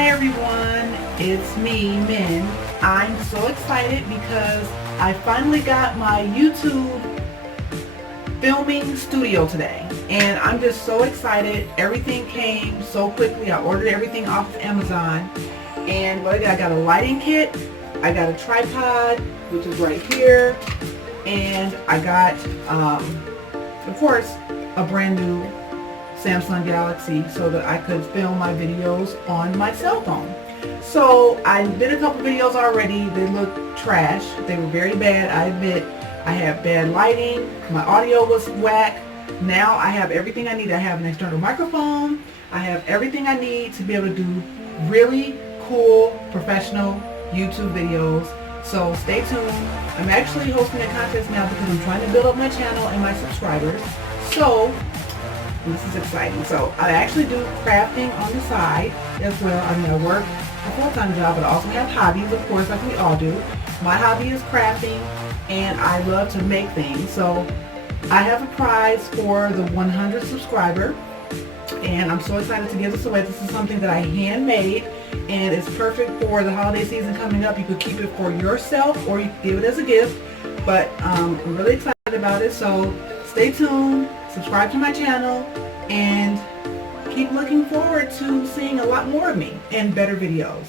Hi everyone, it's me, Min. I'm so excited because I finally got my YouTube filming studio today. And I'm just so excited. Everything came so quickly. I ordered everything off of Amazon. And what I got a lighting kit, I got a tripod, which is right here. And I got, of course, a brand new Samsung Galaxy so that I could film my videos on my cell phone. So I did a couple videos already. They look trash. They were very bad. I admit I have bad lighting. My audio was whack. Now I have everything I need. I have an external microphone. I have everything I need to be able to do really cool professional YouTube videos. So stay tuned. I'm actually hosting a contest now because I'm trying to build up my channel and my subscribers. So this is exciting. So I actually do crafting on the side as well. I mean, I work a full-time job, but I also have hobbies, of course, like we all do. My hobby is crafting, and I love to make things. So I have a prize for the 100 subscriber, and I'm so excited to give this away. This is something that I handmade, and it's perfect for the holiday season coming up. You could keep it for yourself, or you could give it as a gift. But I'm really excited about it. So stay tuned. Subscribe to my channel and keep looking forward to seeing a lot more of me and better videos.